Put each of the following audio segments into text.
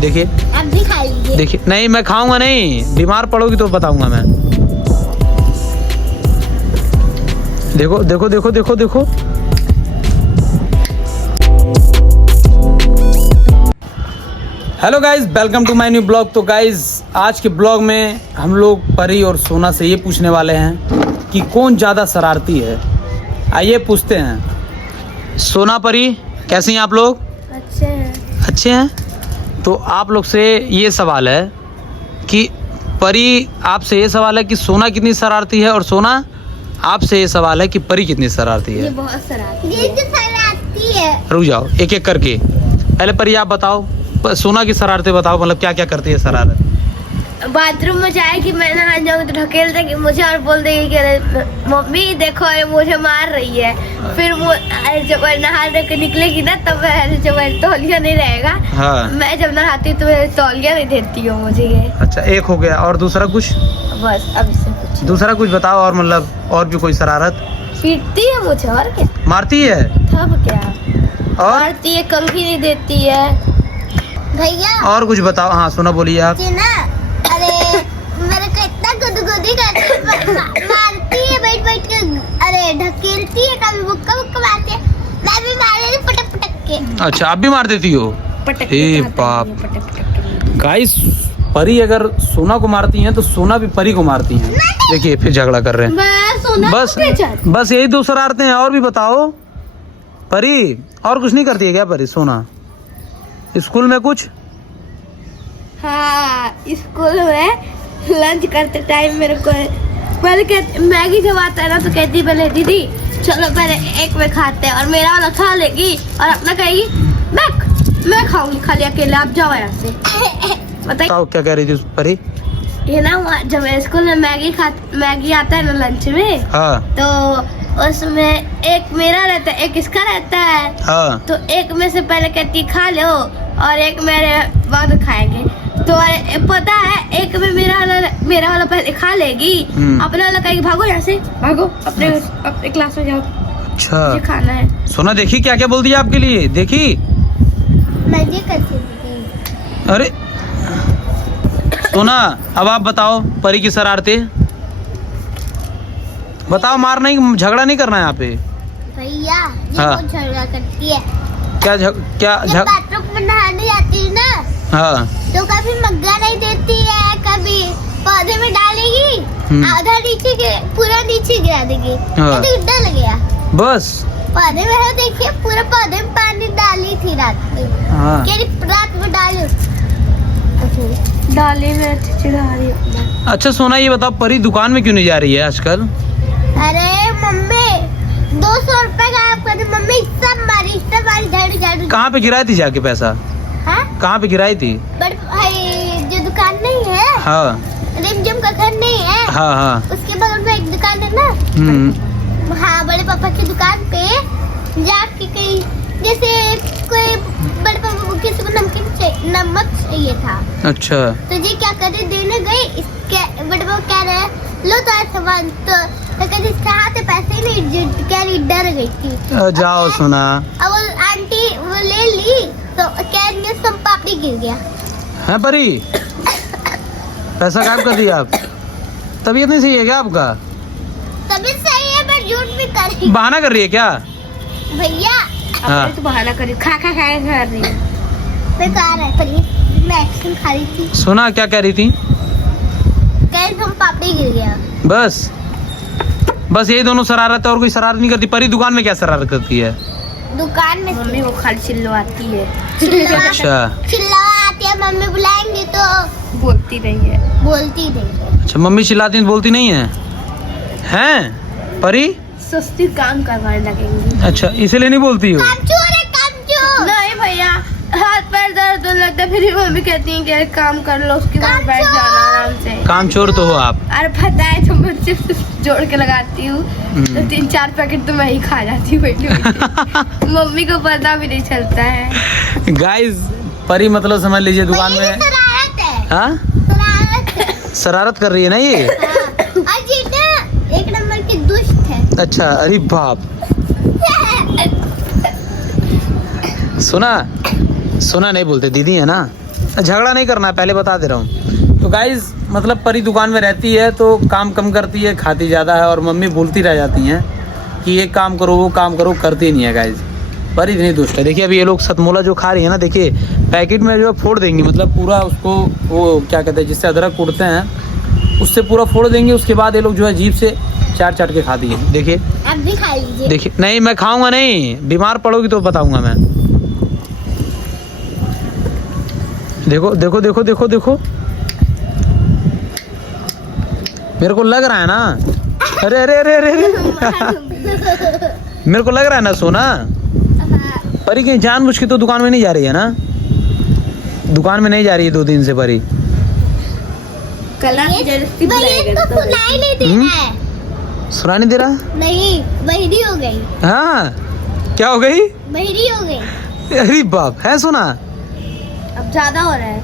देखिए आप भी खा लीजिए। देखिए, नहीं मैं खाऊंगा नहीं, बीमार पड़ोगी तो बताऊंगा मैं। देखो देखो देखो देखो देखो। Hello guys, welcome to my new blog. तो गाइज आज के ब्लॉग में हम लोग परी और सोना से ये पूछने वाले हैं कि कौन ज़्यादा शरारती है। आइए पूछते हैं। सोना, परी, कैसी हैं आप लोग? अच्छे हैं। अच्छे हैं। तो आप लोग से ये सवाल है कि परी, आपसे ये सवाल है कि सोना कितनी शरारती है, और सोना आपसे ये सवाल है कि परी कितनी शरारती ये है। बहुत शरारती है। ये तो शरारती है। रुक जाओ, एक एक करके। पहले परी आप बताओ, सोना की शरारतें बताओ, मतलब क्या क्या करती है शरारत। बाथरूम में जाएगी, मैं नहा जाऊँ तो ढकेल देगी मुझे और बोल देगी कि अरे मम्मी देखो ये मुझे मार रही है। फिर वो जब नहा के निकलेगी ना तब जब तौलिया नहीं रहेगा। हाँ। मैं जब नहाती हूँ तो तौलिया नहीं देती हूँ मुझे ये। अच्छा, एक हो गया। और दूसरा कुछ? बस अब इससे कुछ दूसरा कुछ बताओ, और मतलब और भी कोई शरारत। पीटती है मुझे और क्या। मारती है? तब क्या, और मारती है, कंघी नहीं देती है भैया। और कुछ बताओ। हाँ सोना बोलिए आप। ना अरे मेरे को इतना गुदगुदी करती मारती है बैठ बैठ के। अरे ढकेलती है, कभी बुक्का बुक्का मारती है, मैं भी मार रही पटक पटक के। अच्छा, आप भी मार देती हो? पटक ए बाप। गाइस, परी अगर सोना को मारती हैं तो सोना भी परी को मारती हैं। देखिए फिर झगड़ा कर रहे हैं। मैं सोना बस बस यही दो शरारतें हैं, और भी बताओ। परी और कुछ नहीं करती है क्या परी? सोना स्कूल में कुछ? हाँ, स्कूल में लंच करते टाइम मेरे को पहले मैगी जब आता है ना तो कहती पहले दीदी चलो पहले एक में खाते हैं, और मेरा वाला खा लेगी और अपना कहेगी मैं खाऊंगी खाली अकेले, आप जाओ यहाँ से। बताइए क्या कह रही थी परी? ये ना जब स्कूल में मैगी आता है ना लंच में, हाँ तो उसमें एक मेरा रहता है एक इसका रहता है। हाँ। तो एक में से पहले कहती खा लो और एक मेरे बाद खाएंगे। तो पता है एक में मेरा वाला पहले खा लेगी, अपना वाला कहेगी भागो यहाँ से, भागो अपने क्लास में जाओ। अच्छा, मुझे खाना है। सोना देखी क्या क्या बोल दिया आपके लिए? देखी? मजे करती। अरे सोना, अब आप बताओ परी की शरारतें बताओ। मार नहीं, झगड़ा नहीं करना है यहाँ पे भैया। हाँ। बहुत झगड़ा करती है। क्या जब बाथरूम में नहाने जाती है ना, हाँ तो कभी मग्गा नहीं देती है, कभी पौधे में डालेगी, आधा नीचे पूरा नीचे गिरा देगी। हाँ। तो डल गया बस। पौधे में है, देखिए पूरा पौधे में पानी डाली थी रात में। हाँ। रात में डाली में चिढ़ा रही अपना। अच्छा सोना, ये बताओ परी दुकान में क्यों नहीं जा रही है आजकल? अरे मम्मी 200 रुपए गायब कर दी मम्मी, सब मारी झाड़ू। कहाँ पे गिराई थी जाके पैसा? हाँ? कहाँ पे गिराई थी? बट भाई जो दुकान नहीं है, हाँ रिमझिम का घर नहीं है, हाँ हाँ, उसके बगल में एक दुकान है ना। हाँ, बड़े पापा की दुकान पे जाके कहीं जैसे कोई बड़े पापा को किसी को नमक चाहिए था। अच्छा। तो जी क्या करे देने गए, इसके बड़े पापा कह रहे हैं लो तो सामान, तो कहते इसके हाथ से पैसे नहीं, कह रही डर गई थी। जाओ सोना। अब वो आंटी वो ले ली तो कह रही सब पापड़ी गिर गया है परी? पैसा गायब कर दिया आप? तबीयत नहीं सही है क्या आपका? तभी सही है, पर झूठ भी कर रही बहाना कर रही है क्या भैया? हाँ। तो बहाना करी, खा रही है। बेकार है परी, मैं एक्शन खा रही थी। सोना क्या कह रही थी? कह हम पापड़ी गिर गया। बस यही दोनों शरारत है, और कोई शरारत नहीं करती। परी दुकान में क्या शरारत करती है? दुकान में मम्मी को खाली चिल्लाती है। अच्छा, चिल्लाती है, मम्मी बुलाएंगे तो बोलती नहीं है। अच्छा मम्मी चिल्लाती है तो बोलती नहीं है? हैं परी? सस्ती काम करवाने लगेंगी। अच्छा, इसीलिए नहीं बोलती हो? कामचोर है, कामचोर। नहीं भैया, हाथ पैर दर्द होने लगता है, फिर मम्मी कहती है कि काम कर लो, उसके बाद बैठ जाना आराम से। कामचोर तो हो आप। अरे पता है, तो मैं चिप्स जोड़ के लगाती हूँ तो 3-4 पैकेट तो मैं ही खा जाती हूँ बैठी। मम्मी को पता भी नहीं चलता है। गाइस, परी मतलब समझ लीजिए दुकान में शरारत है। हाँ, शरारत कर रही है ना ये। एक नंबर की दुष्ट है। अच्छा, अरे बाप। सोना नहीं बोलते, दीदी है ना? झगड़ा नहीं करना है, पहले बता दे रहा हूँ। तो गाइज मतलब परी दुकान में रहती है तो काम कम करती है, खाती ज़्यादा है, और मम्मी बोलती रह जाती हैं कि ये काम करो वो काम करो, करती नहीं है गाइज। परी इतनी दुष्ट है। देखिए अभी ये लोग सतमोला जो खा रही है ना, देखिए पैकेट में जो फोड़ देंगी, मतलब पूरा उसको वो क्या कहते हैं जिससे अदरक कूटते हैं उससे पूरा फोड़ देंगे। उसके बाद ये लोग जो है जीभ से चाट के खाती है। देखिए आप भी खा लीजिए। देखिए नहीं मैं खाऊंगा नहीं, बीमार पड़ोगी तो बताऊंगा मैं। देखो देखो देखो देखो देखो, मेरे को लग रहा है ना, अरे अरे अरे अरे, अरे। मेरे को लग रहा है ना सोना, परी कहीं जानबूझ के तो दुकान में नहीं जा रही है ना, दुकान में नहीं जा रही है 2 दिन से परी। सुनाई नहीं दे रहा है। सुनाई नहीं दे रहा? नहीं, बहरी हो गई। हाँ क्या हो गई? बहरी हो गई। अरे बाप है सोना, अब ज्यादा हो रहा है।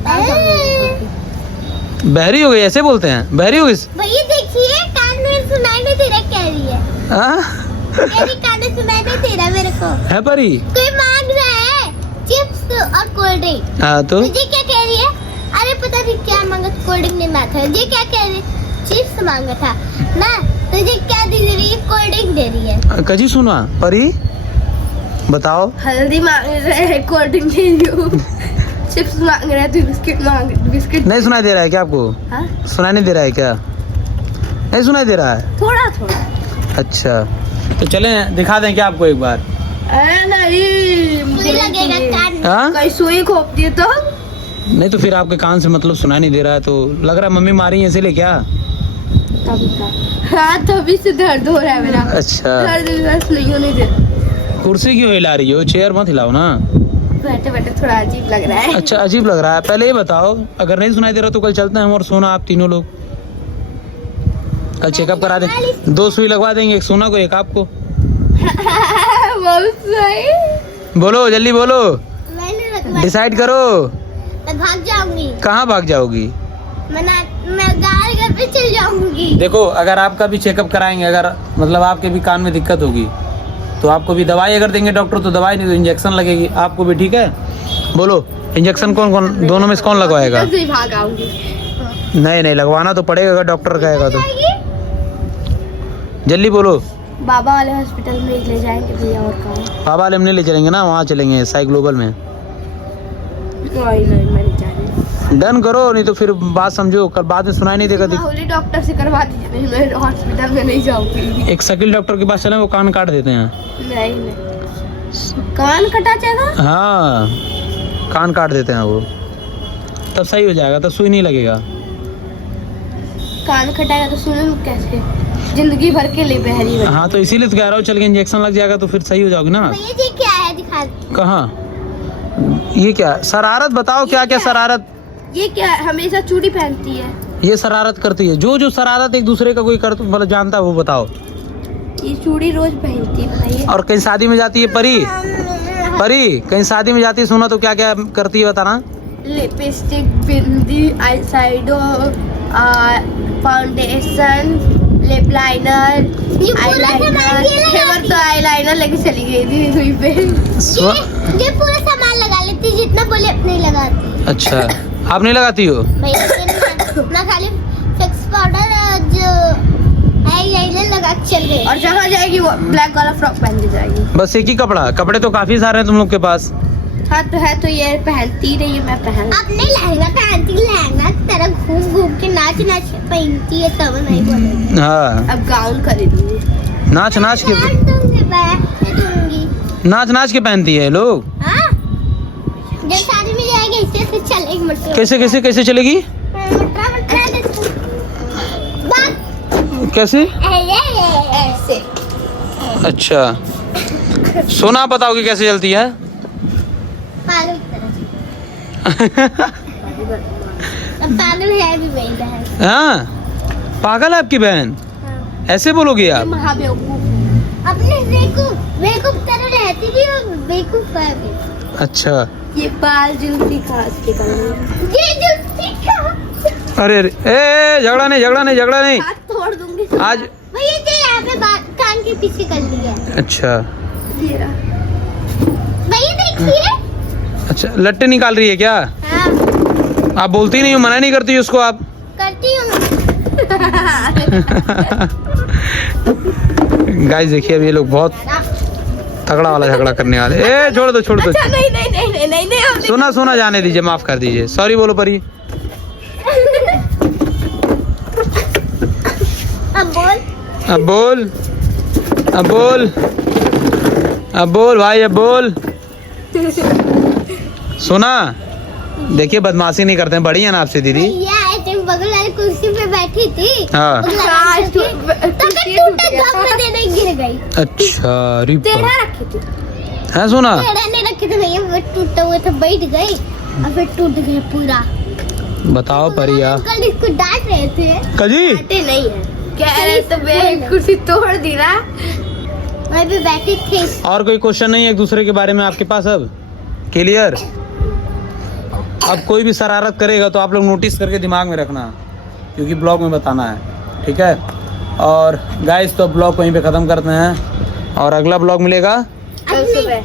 बहरी हो गई ऐसे बोलते हैं? बहरी हो गई? भैया देखिए कान में सुनाई नहीं दे रहा, कह रही है। हाँ? कह रही कान में सुनाई नहीं दे रहा मेरे को। है परी? कोई मांग रहा है चिप्स और कोल्ड ड्रिंक। हाँ तो मुझे क्या कह रही है? अरे पता नहीं क्या मांगा, कोल्ड ड्रिंक नहीं मांगा था। ये क्या कह रही है? चिप्स मांगा था ना, तुझे क्या दे रही है? कोल्ड ड्रिंक दे रही है। कजी सुना परी, बताओ। हल्दी मांग रहे हैं, कोल्ड ड्रिंक दे रही हो। चिप्स मांग रहे हैं, तू बिस्किट नहीं सुनाई दे रहा है क्या आपको? हाँ? सुनाई नहीं दे रहा है क्या? नहीं सुनाई दे रहा है? थोड़ा थोड़ा। अच्छा तो चलें दिखा दें क्या आपको एक बार? नहीं मुझे लगेगा कान में हाँ? कोई सुई खोप दी तो। नहीं तो फिर आपके कान से मतलब सुनाई नहीं दे रहा है तो लग रहा है मम्मी मारी है इसीलिए क्या? हाँ तभी से दर्द हो रहा है मेरा। अच्छा दर्द बस नहीं होने दे। कुर्सी क्यों हिला रही हो? चेयर मत हिलाओ ना। बैठे बैठे थोड़ा अजीब लग रहा है। अच्छा अजीब लग रहा है। पहले ये बताओ अगर नहीं सुनाई दे रहा तो कल चलते हैं हम और सोना, आप तीनों लोग कल चेकअप करा दें। 2 सुई लगवा देंगे, एक सोना को एक आपको। बोलो जल्दी बोलो, डिसाइड करो। मैं भाग जाऊंगी। कहाँ भाग जाओगी? मैं घर पे चल जाऊंगी। देखो अगर आपका भी चेकअप कराएंगे, अगर मतलब आपके भी कान में दिक्कत होगी तो आपको भी दवाई अगर देंगे डॉक्टर तो दवाई नहीं तो इंजेक्शन लगेगी आपको भी, ठीक है? बोलो इंजेक्शन कौन कौन दोनों में से कौन लगवाएगा? भाग आऊंगी। नहीं लगवाना तो पड़ेगा अगर डॉक्टर कहेगा तो। जल्दी बोलो। बाबा वाले हॉस्पिटल में ले जाएंगे भैया, और कहाँ? बाबा वाले में नहीं ले चलेंगे ना, वहाँ चलेंगे साई ग्लोबल में। नहीं मैं नहीं जा रही। डन करो, नहीं तो फिर बात समझो, कल बाद में सुनाई नहीं देगा। माहौली डॉक्टर से करवा दीजिए। नहीं मैं हॉस्पिटल में नहीं जाऊंगी। एक शकील डॉक्टर के पास चले, वो कान काट देते हैं। नहीं कान कटा जाएगा? हाँ कान काट देते हैं वो, तब सही हो जाएगा, तब सुई नहीं लगेगा। कान कटाएगा तो सुने कैसे? जिंदगी भर के लिए बहरी बनी। हाँ तो इसीलिए तो कह रहा हूँ, चल के इंजेक्शन लग जाएगा तो फिर सही हो जाओगी ना। भैया जी क्या है दिखा? कहाँ? ये क्या शरारत बताओ, क्या क्या शरारत? ये क्या हमेशा चूड़ी पहनती है? ये शरारत करती है, जो शरारत एक दूसरे का कोई कर मतलब जानता है वो बताओ। ये चूड़ी रोज पहनती है बताइए। और कहीं शादी में जाती है परी कहीं शादी में जाती है सोना तो क्या क्या करती है बताना? Lipstick, bindi, eye shadow, foundation, lip liner, तो आईलाइनर लेके चली गई थी हुई पे। ये पूरा सामान लगा लेती है, जितना बोले अपने लगाती। अच्छा आप नहीं लगाती हो? ना खाली फिक्स पाउडर जो आईलाइनर लगा के चल गई, और जहाँ जाएगी वो ब्लैक वाला फ्रॉक पहन के जाएगी। बस एक ही कपड़ा? कपड़े तो काफी सारे हैं तुम लोग के पास। हाँ तो है तो ये पहनती रही है, मैं पहन। अपने लहंगा पहनती, लहंगा की तरह घूम घूम के नाच नाच के पहनती है, तब नहीं बोलेगी। हाँ अब गाउन खरीदूंगी, नाच नाच के पहनती है लोग। हाँ जब शादी में जाएगी ऐसे चलेगी। मटर कैसे कैसे कैसे चलेगी? कैसे? ऐसे। अच्छा सोना बताओगे कैसे चलती है? पागल पागल है भी वही है। हाँ पागल है आपकी बहन? हाँ। ऐसे बोलोगे आप? महाबेवकूफ अपने बेवकूफ तरह रहती भी और बेवकूफ है भी। अच्छा ये बाल जुल्फी कहाँ से निकल? ये जुल्फी कहाँ? अरे ए झगड़ा नहीं हाथ तोड़ दूंगी आज। भैया जी यहाँ पे कान के पीछे कर लिया। अच्छा भैया देखिए। अच्छा लट्टे निकाल रही है क्या? हाँ। आप बोलती नहीं हो, मना नहीं करती उसको आप? करती हूँ। गाइस देखिए अब ये लोग बहुत तगड़ा वाला झगड़ा करने वाले। ए छोड़ दो छोड़ दो। अच्छा नहीं नहीं नहीं नहीं नहीं नहीं हम सोना सोना जाने दीजिए, माफ कर दीजिए, सॉरी बोलो परी। अब बोल। अब बोल, अब बोल, अब बोल भाई, अब बोल। सोना देखिए बदमाशी नहीं करते हैं, बढ़िया ना आपसे दीदी। भैया तुम बगल वाली कुर्सी पे बैठी थी। हाँ तब टूटे दम में देने गिर गई। अच्छा अरे टेढ़ा रखी थी। है सोना? टेढ़ा नहीं रखी थी भैया, वो टूटे हुए थे, बैठ गई और फिर टूट गए पूरा। बताओ परिया। कल इसको डांट रहे थे। कजी डांटे नहीं है, कह रहे तो मेरी कुर्सी तोड़ दी ना। मैं भी बैठी थी। और कोई क्वेश्चन नहीं है एक दूसरे के बारे में आपके पास? अब क्लियर? अब कोई भी शरारत करेगा तो आप लोग नोटिस करके दिमाग में रखना, क्योंकि ब्लॉग में बताना है, ठीक है? और गाइस तो ब्लॉग को यहीं पे ख़त्म करते हैं और अगला ब्लॉग मिलेगा कल सुबह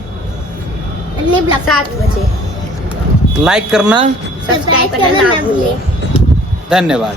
7 बजे। लाइक करना, सब्सक्राइब करना ना भूलें। धन्यवाद।